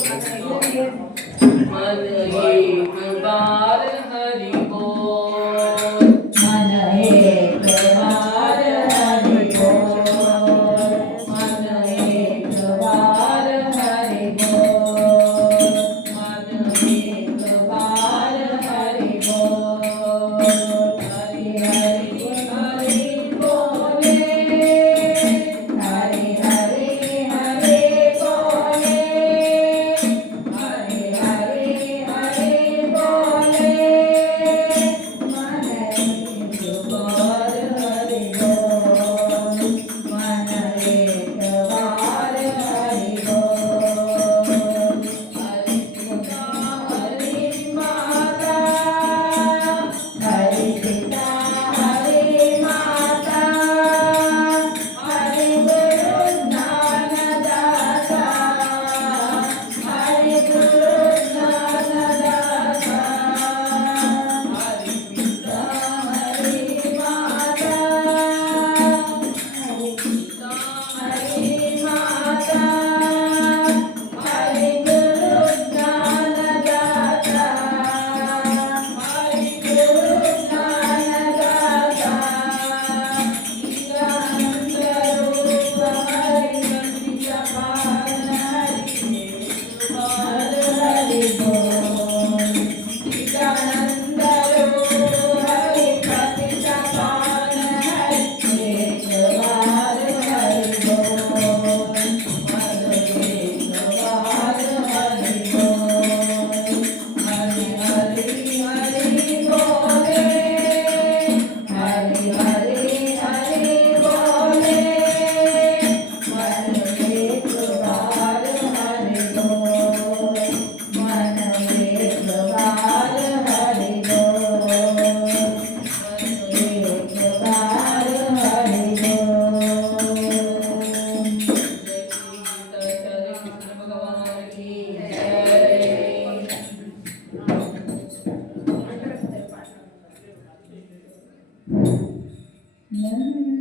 मन एक बार हरि बोल, मन एक बार हरि बोल, मन एक बार हरि बोल, मन एक बार हरि बोल। हरि हरि हरि बोले, हरि हरि हरि बोले, हरि हरि हरि बोले, मन एक बार हरि बोल, मन एक बार हरि बोल। हरि पिता हरि माता, हरि पिता हरि माता, हरि गुरु ज्ञानदाता, हरि गुरु ज्ञानदाता। हरि पिता हरि माता, हरि पिता हरि माता, हरि गुरु ज्ञानदाता, हरि गुरु ज्ञानदाता। चिदानंद रूप हरि प्रतिष्ठान हरि बार हरि बोल, चिदानंद रूप हरि प्रतिष्ठान हरि एक बार हरि बोल, मन एक बार हरि बोल। हरि हरि हरि बोले, हरि हरि हरि बोले, मन एक बार हरि बोल, मन एक बार हरि बोल, मन एक बार हरि बोल। जय श्री कृष्ण भगवान की जय।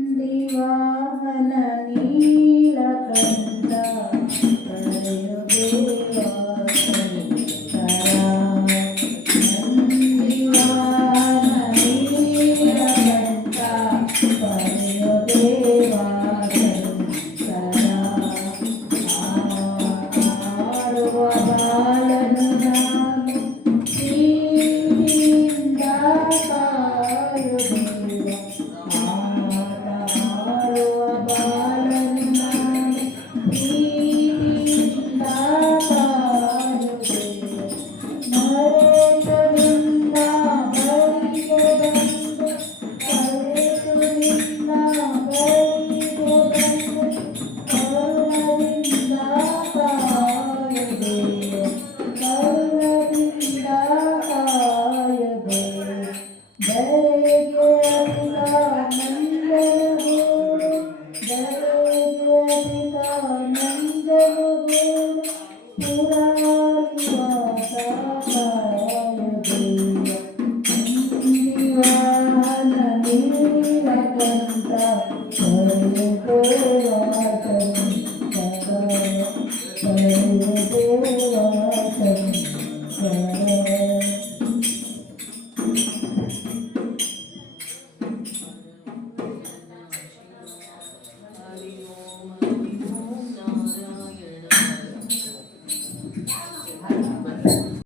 नंदिवाहन नीलकंठ करेयुदेवा शंकरा, नंदिवाहन नीलकंठ करेयुदेवा शंकरा। ಆಡುವ ಬಾಲನು ನಾನು, ಪ್ರೀತಿಯಿಂದ ಕಾಯು ದೇವ. ಆಡುವ ಬಾಲನು ನಾನು, ಪ್ರೀತಿಯಿಂದ ಕಾಯು ದೇವ. ಮರೆತು ನಿನ್ನ ಬಳಿಗೆ ಬಂದು, ಮರೆತು ನಿನ್ನ ಬಳಿಗೆ ಬಂದು, ಕರುಣದಿಂದ ಕಾಯು ದೇವ, ಕರುಣದಿಂದ ಕಾಯು ದೇವ. ಧರೆಗೆ ಅರಿತ ನಂದನಗೂಡು, ಧರೆಗೆ ಅರಿತ ನಂದನಗೂಡು, ಪುರಾರಿವಾಸ ಕಾಯು ದೇವ. ನಂದಿವಾಹನ ನೀಲಕಂಠ ಕರೆಯುದೇವ ಶಂಕರ, ಕರೆಯುದೇವ